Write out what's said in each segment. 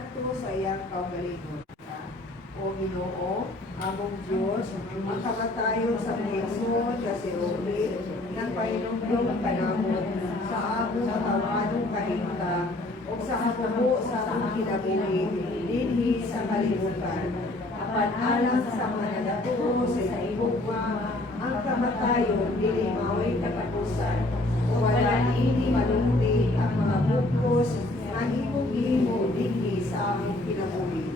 ngadto sa iyang kaugalingon. O Ginoo, among Diyos, ang kamatayon sa Panginoon kasi uli ng painumdum kanamon sa among tawanong kahintang o sa habubo sa among kinabuhi dinhi sa kalibutan. Apan alang sa mga nadatuo sa ihugma, ang kamatayon dili mao'y katapusan. O wala ini malungti ang mga bukos ang imong gihimo dinhi sa among kinabuhi.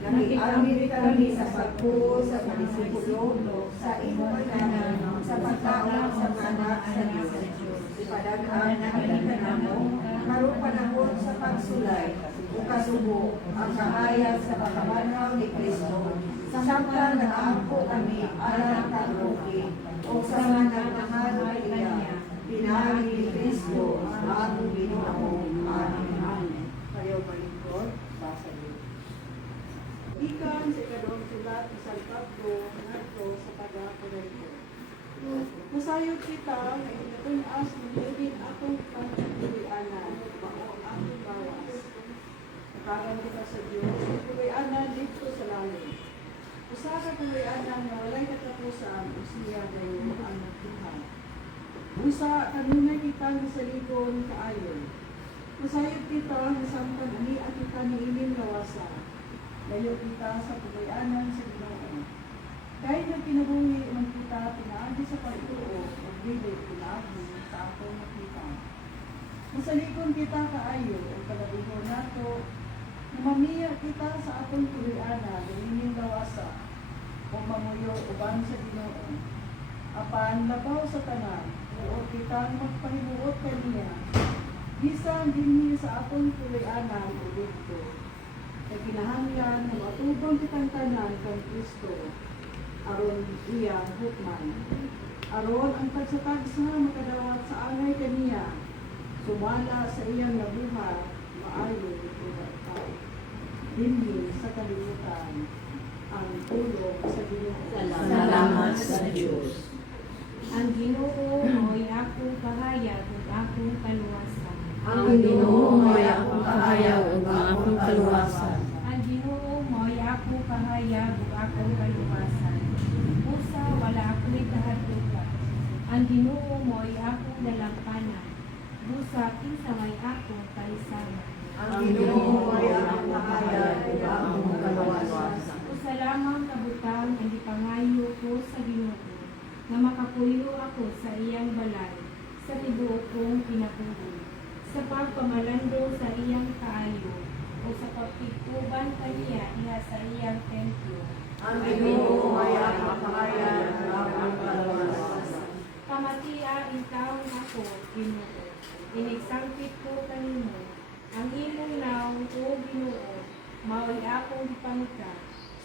Nakiamit kami sa pagbuo sa panisipulo sa imong anak sa pagtawag sa mga anak sa Diyos. Ipadaghan na kanamo karon panahon sa pagsulay o kasubo ang kahayag sa pagkamanaw ni Kristo. Samtang nag-aampo kami alang kagruki o sa mga nagmahal kaniya, pinari ni Kristo ang atong Ginoo. Amen. Kayo malingkod, basa niyo. Ikan sa ikadawang sulat ni San Pablo ngadto sa taga-Corinto. Masayod kita nga inatunas nilibin atong pagkulianan mao atong bawas. Nakagan kita sa Dios kulianan dito sa langit. Usa ka kulianan nga walay katapusan o siya gayon ang nagduha. Usa kanunay kita nga saligon kaayo. Masayod kita nga samtang ani kita niining lawasa. Layo kita sa pugayanan sa Ginoo. Dahil na kinabuhi man kita pinaagi sa pagtuo o dili pinaagi sa atong nakita. Masalikon kita kaayo o kalabuhon nato na mamiya kita sa atong pugayanan ining lawasa o mamuyo uban sa Ginoo. Apan labaw sa tanan o kitang magpahibuot kaniya bisan dinhi sa atong pugayanan o dito. Kaya kinahanglan ng atubang kitang tanan kang Kristo aron iya hukman. Aron ang tagsatagsa makadawat sa angay kaniya, sumala sa iyang nabuhat, maayo ito dinhi sa kalibutan ang tulong sa Ginoo. Salamat sa Diyos. Ang Ginoo mo'y akong kahayag ug akong kaluwasan. Ang Ginoo mo'y akong kahayag ug akong kaluwasan. Ang Ginoo mo'y akong kahayag ug akong kaluwasan. Usa wala ako'y kahadlukan. Ang Ginoo mo'y akong dalampanan. Busa kinsa may akong kalisanan. Ang Ginoo ay ang kahayag ug akong kaluwasan. Usa lamang kabutang ang gipangayo ko sa Ginoo nga makapuyo ako sa iyang balay sa tibuok kong kinabuhi. Sa pagpamalando sa iyang kaayo o sa pagtikuban kaniya diha sa iyang templo. Ang Ginoo ay ang kahayag ug akong kaluwasan. Pamatia intawon ako, Ginoo. Inigsangpit ko kanimo. Ang imong naong o Ginoo, mao'y akong gipangita.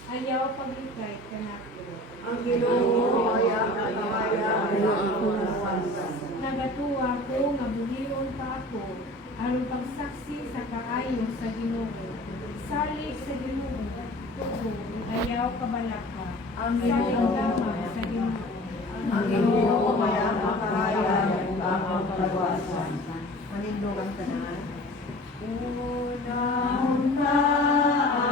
Ayaw paglikay kanako. Ang Ginoo ay ang kahayag ug akong kaluwasan. Nagatuwa ko nga buhiron pa ako aron pagsaksi sa kaayo sa Ginoo. Salig sa Ginoo, tuo ayaw kabalaka. Ang Salig Ginoo lamang sa Ginoo. Ang Ginoo ay ang kahayag ug akong kaluwasan. Manindog ang tanan. Una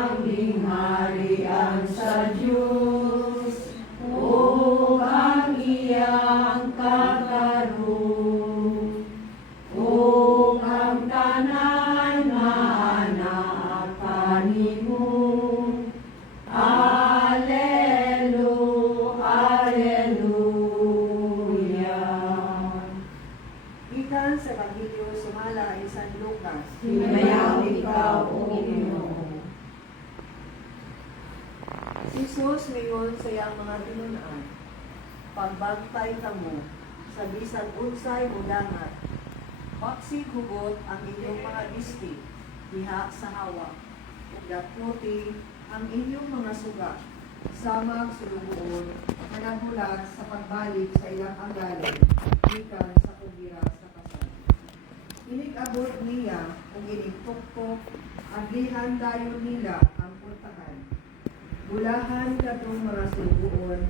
aming harian sa Diyos, o ang iyang kakaroon, o ang tanan na anak kanimo. Ikan sa Ebanghelyo sumala ay San Lucas. Hinayaw ikaw, O Ginoo. Si Jesus mingon sa iyang mga tinunan, pagbantay kamo sa bisan unsay mudangat. Paksig hugot ang inyong mga disti diha sa hawak. Ug daputi ang inyong mga suga samang sulugoon na nagulat sa pagbalik sa ilang anggaling gikan sa kugira sa kasal. Inig-abot niya ug inigtuktok aglihan dayon nila ang puntahan. Bulahan katong mga sulugoon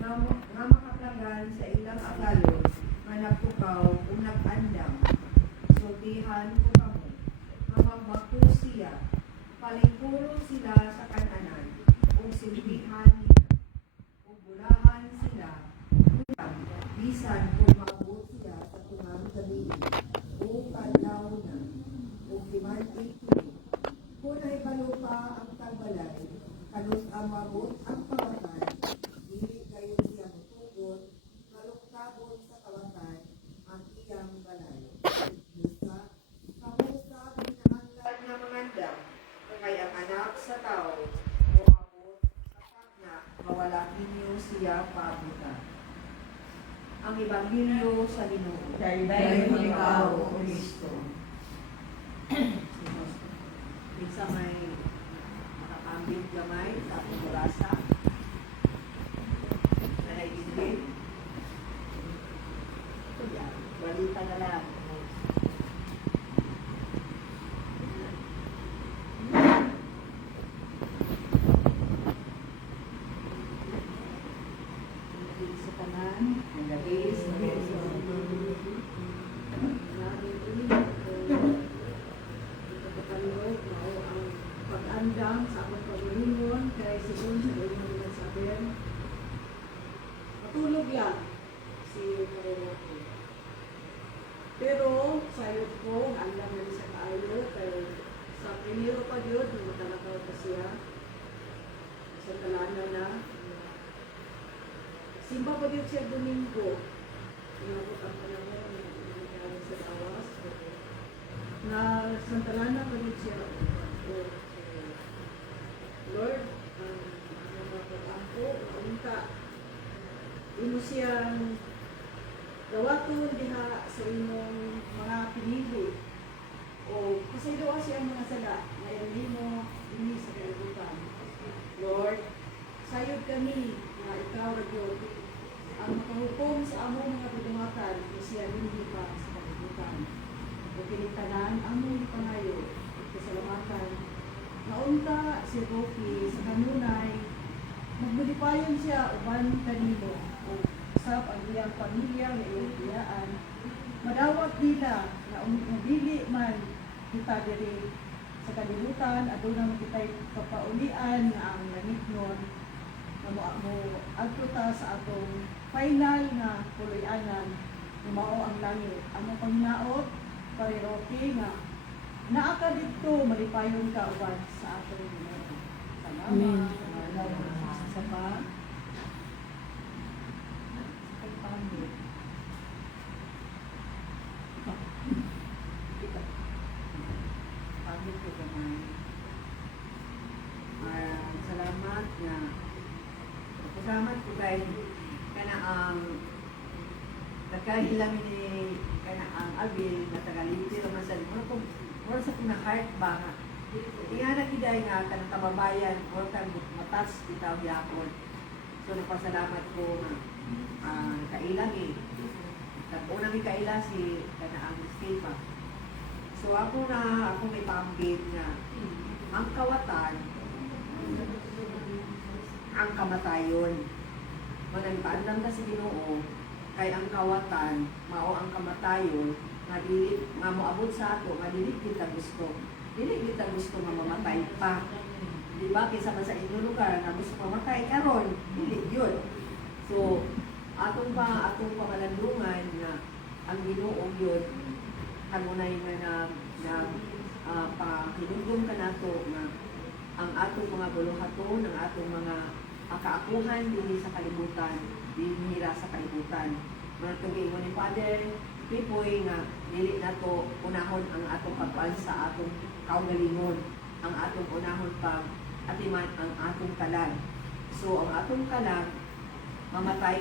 nga makaplagan sa ilang agalon nga nagtukaw o nag-andam. Sultihan ko kamo nga magbako siya Palingkuro sila sa kananan, kung silbihan nila, kung bulahan sila, bisan kung maabot sila sa tungang gabi, o kadlaw na, o timantik tuloy. Kung naibalo pa ang tagbalay, kanus ang mabot ang kawatan, dili kayo siya mutugon, kaluktabon sa kawatan, ang iyang balay. Isa, kamusta pinahanglan nga mangandam, kay ang anak sa tao, o abot sa pagna, mawala ninyo siya pabuta. Ang Ebanghelyo sa Ginoo. Dahil mo ikaw, O Kristo. Minsan may makakambing gamay sa atong burasa. Na naibigay. Walita na lang. Sa kanan, ang gabi, sa beso. Pag-andam sa akong pag-ulingon, kaya sigun sa ulingon nila sabihin, matulog yan si Maroke. Pero sayot ko, andam na sa kaayo, kaya sa primero pa yun, matalakaw pa siya, sa talana na, simba pa din siya Domingo, inabot ang panahon, sa tawas, na santalana pa din siya, Lord, ang mga pag-ampo, maunta, imo siyang gawaton diha sa imong mga pinili o pasayloa siyang mga sala ngayon nimo ini sa kalibutan. Lord, sayod kami na ikaw ra gyud ang makahukom sa among mga pagdumatan o siya hindi pa sa kalibutan. O kinitanan among pangayo at kasalamatan. Naunta si Rocky sa kanunay, magbulipayon siya uban kanino o usap ang iyang pamilya na iyang biyaan. Madawat nila na umubili man kita diri sa kalibutan, aduna mo kita'y kapaulian nga ang langitnon na mo agtuta sa atong final na puloy-anan na mao ang langit. Ang panginaot, pare Rocky nga naaka dito, malipayon ka uban sa atong Ginoo. Amen. Salamat. Sa pa. Ay, pamit. Pamit ko gamay. Salamat nga. Salamat ko kay kana ang nagkahilang ni kana ang abil na tagaliti naman sa mura sa pinaka-heart ba nga. Iyan ang iday nga kanang kababayan o kang matas bitaw yapon. So nagpasalamat ko nga kailang eh. Unang ikaila si kana ang Steva. So ako may pambit nga ang kawatan ang kamatayon. Managpaandam ka si Ginoo kay ang kawatan mao ang kamatayon nga dili nga moabot sa ato nga dili kita gusto nga mamatay pa, di ba? Kaysa man sa inyong lugar na gusto mamatay karon dili yun. So atong pamalandungan nga ang Ginoo yun kanunay nga na pakinugdom ka nato nga ang atong mga buluhaton, ang atong mga kaakuhan dinhi sa kalibutan, dinhira sa kalibutan. Manatugay mo ni Father Pipoy nga dili nato unahon ang atong pagpaan sa atong kaugalingon, ang atong unahon pag atiman ang atong kalag. So ang atong kalag mamatay